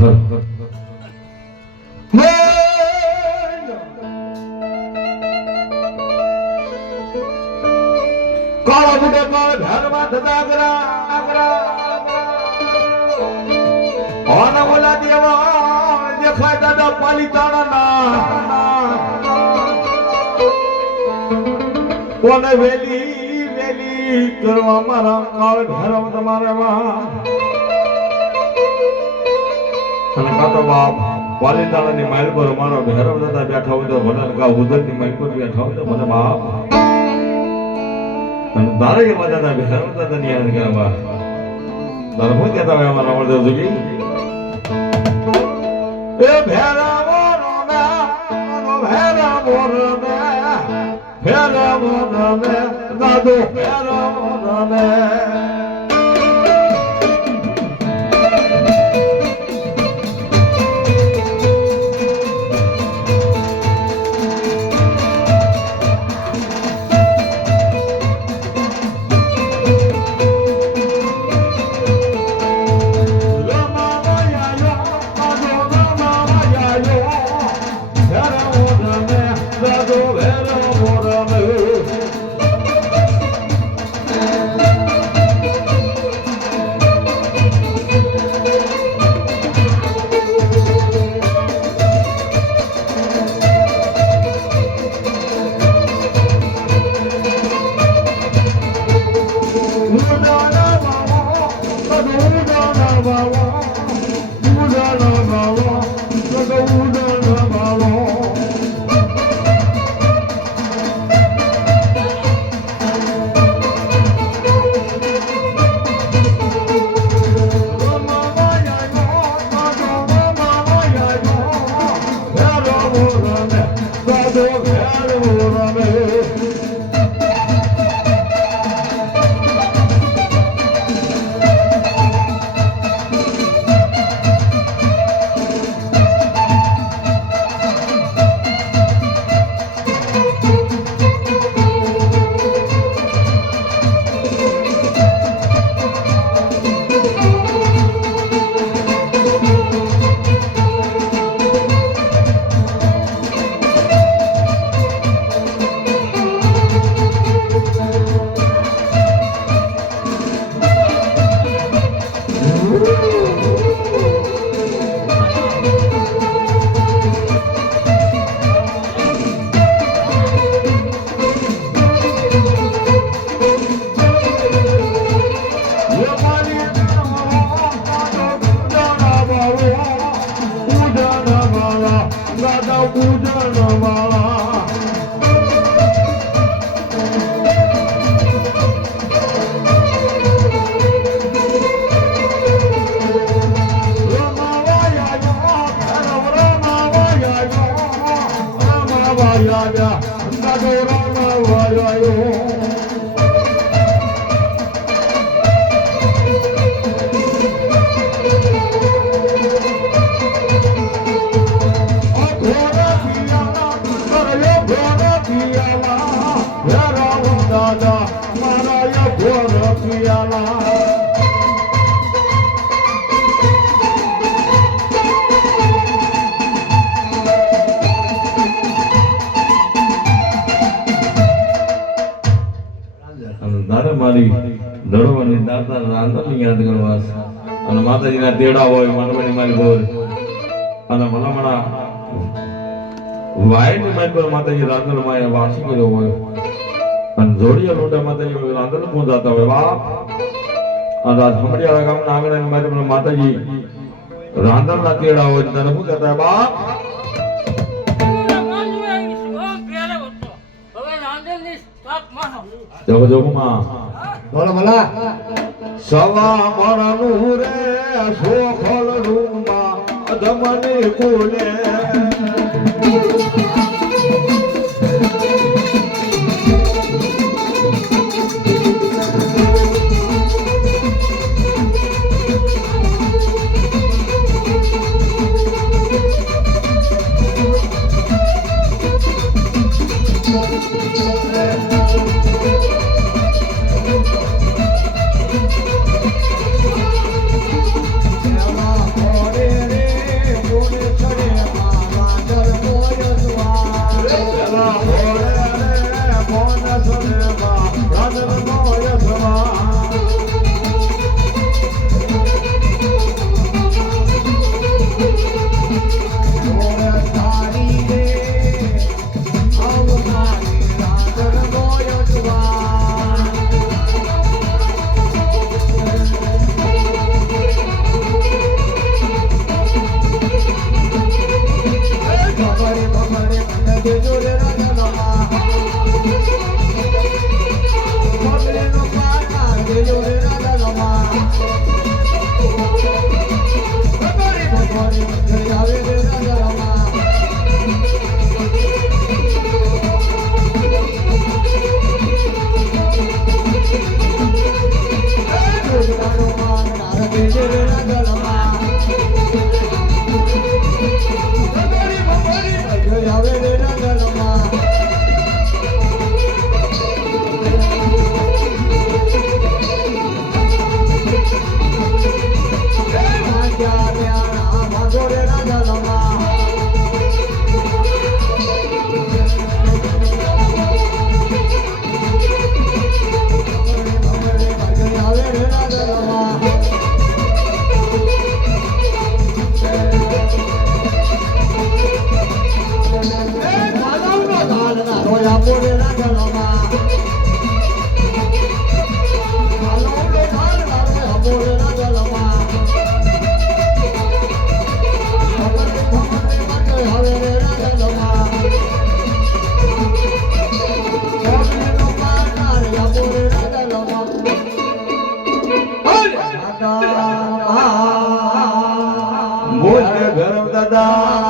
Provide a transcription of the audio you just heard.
કાળા બુડે કાળ ઘરમાં થતા આગરા ઓના બોલા દેવા દેખાય દાદા પાલિતાણા કોને વેલી વેલી કરવા મારા કાળ ઘરમાં તમારે અને કાતો બાપ પાલિતાણાની માઇલ પર મારો ભૈરવ દાદા બેઠા હોય તો ભલે કા ઉદરની માઇલ પર બેઠા હોય તો ભલે બાપ અને તારે કે દાદા ભૈરવ દાદા ની યાદ કરવા તારે શું કહેતા હોય અમારા અમરદેવ જોગી એ ભૈરવો રે દાદો ભૈરવો રે મારી દડવાની દાતા રાંધણની યાદ કરવા અને માતાજીના તેડા હોય માનવાની મારી બોલ અને મનામણા વાયની મારી પર માતાજી રાંધણ માં વાસી કર્યો હોય અને જોડિયા લોટા માતાજી રાંધણ પૂજાતા હોય બાપ અને આ હમડિયાળા ગામના આંગણાની મારી પર માતાજી રાંધણના તેડા હોય તને શું કહેતા બાપ જગો જોગમાં બોલો બોલા સવા મણનું રે સોખલ રૂમા ધમની કુલે રે ગરમ દાદા